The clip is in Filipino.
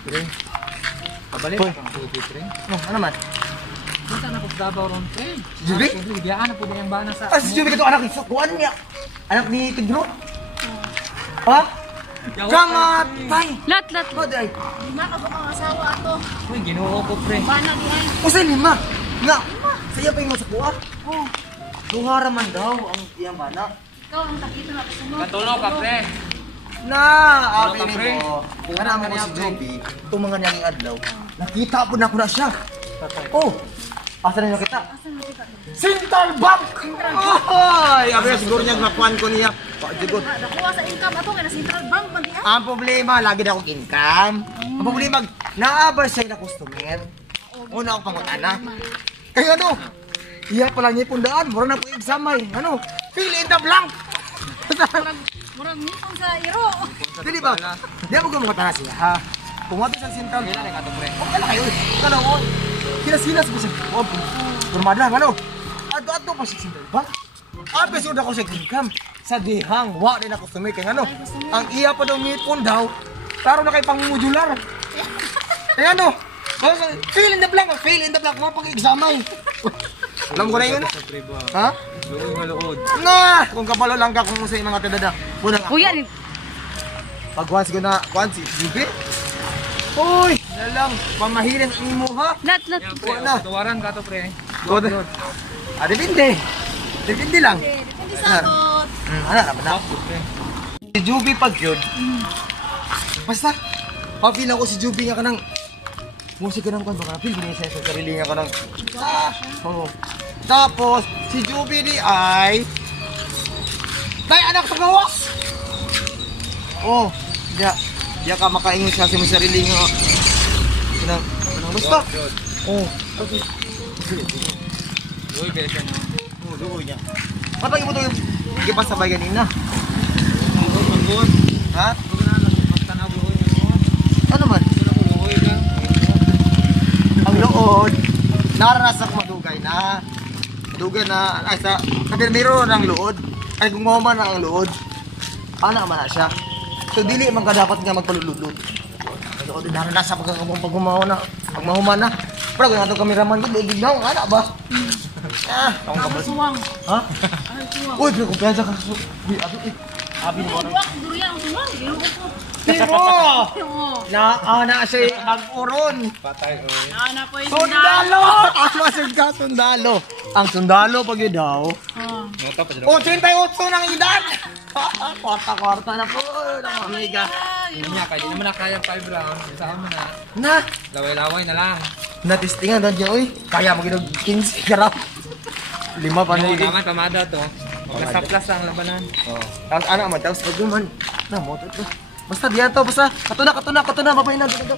Pre. Pabalik ka kang puti, pre. Ano man? Punta na po sa Davao ron, pre. Juby? Biyaan na po na yung bana sa... Ah, si Juby ka to anak ni Sukuan niya. Anak ni Tigro. Ha? Kamatay! Lat. Ko day. Lima ka ang asawa ato. Uy, ginoo ko, pre. Bana di ay. Usay lima. Nga. Saya pa yung sa kuha. Oh, Luhara man daw ang iyang bana. ikaw ang takita na kasunod. Katulo ka, pre. Na, abi Wala ka, pre. ni mo. Kana mo ko si Juby, itong mga niyang adlaw. Nakita po na ko na siya. Oh. Asa na nakita? Asan mo kita? Central Bank! Ay, abi siguro niya makuan ko niya. Pagdigod. Nakuha sa income ato kay na Central Bank man di ay. Ang problema, lagi na akong income. Ang problema, naabay siya na customer. Una akong pangutana. Kaya ano, iya pala niya pundaan, mura na po examay. Ano, fill in the blank. Murag nipon sa iro. Dili ba? Di ako gumutana siya, ha? Pumunta sa Central Bank. Kailan na ka to, pre? Okay lang kayo. Ano, sinas-sinas ko siya. Oh, burmada, ano? Ato pa siya Central Bank. Episode ako sa income. Sa dihang, wa rin ako sumikay. Ano? Ang iya pa daw ngipon daw. Klaro na kay pang-modular. Eh ano? Fill in the blank, mga pag-examay. Alam ko na yun? Ha? Luoy maluod. Nga! Kung kapalo lang ka kung sa mga tadada. Muna nga. Kuya, Pag once ko na, once, Juby? Uy! Nalang, pamahirin ang imo ha? lat. Pre, Wala. tuwaran ka to, pre. God. Depende. Depende lang. Depende sa atot. Ano naman na? Pre. Si Juby pag yun. Basta, pa-feel ako si Juby nga ka ng musika ng kanta ka na feel ko niya sa sarili niya ka ng oo. Tapos, si Juby ni ay anak sa gawas! Oh, diya ka makaingin siya sa sarili niya. Kanang basta. Oh, Luoy, kaya siya, no? oh, luoy niya. Patay mo ito yung gipasabay ganina. Pagod. Ha? Huwag na lang, magtanaw luoy na mo. Ano man? Gusto na ko luoy ka. Ang lood, naranasan ko madugay na. Madugay na, ay sa kabirmiro ng lood. Ay kung mahuman na ang lood, paano man na siya. So dili man ka dapat nga magpalululod. Lood, naranasan ko kung pag mahuman na. Pero kung nato kameraman ko, doon biglaw, anak ba? Akong Ang kabal. suwang. Ha? Ang suwang. Uy, pero kumpiyansa ka. Abi mo ano? Duwa, duya ang suwang. Ginuko ko. Pero! Oo. Na siya mag-uron. Patay, oy. Ana po yung Sundalo! Masig ka, sundalo. Ang sundalo pag yun daw. Oh. Nota pa dyan. 88 ng edad! Kwarta-kwarta na po. Amiga. Hindi niya, kaya hindi mo na kaya 5 rounds. Isaan mo na. Na! Laway-laway na lang. Natistingan doon niya, uy. Kaya mag-inog 15 karap. 5 pa na Oo, yun. naman, pamada to. Magkasaplas ang labanan. Tapos ano man, tapos pag man. Na, moto to. Basta diyan to, basta. Katuna, babay na. Dito.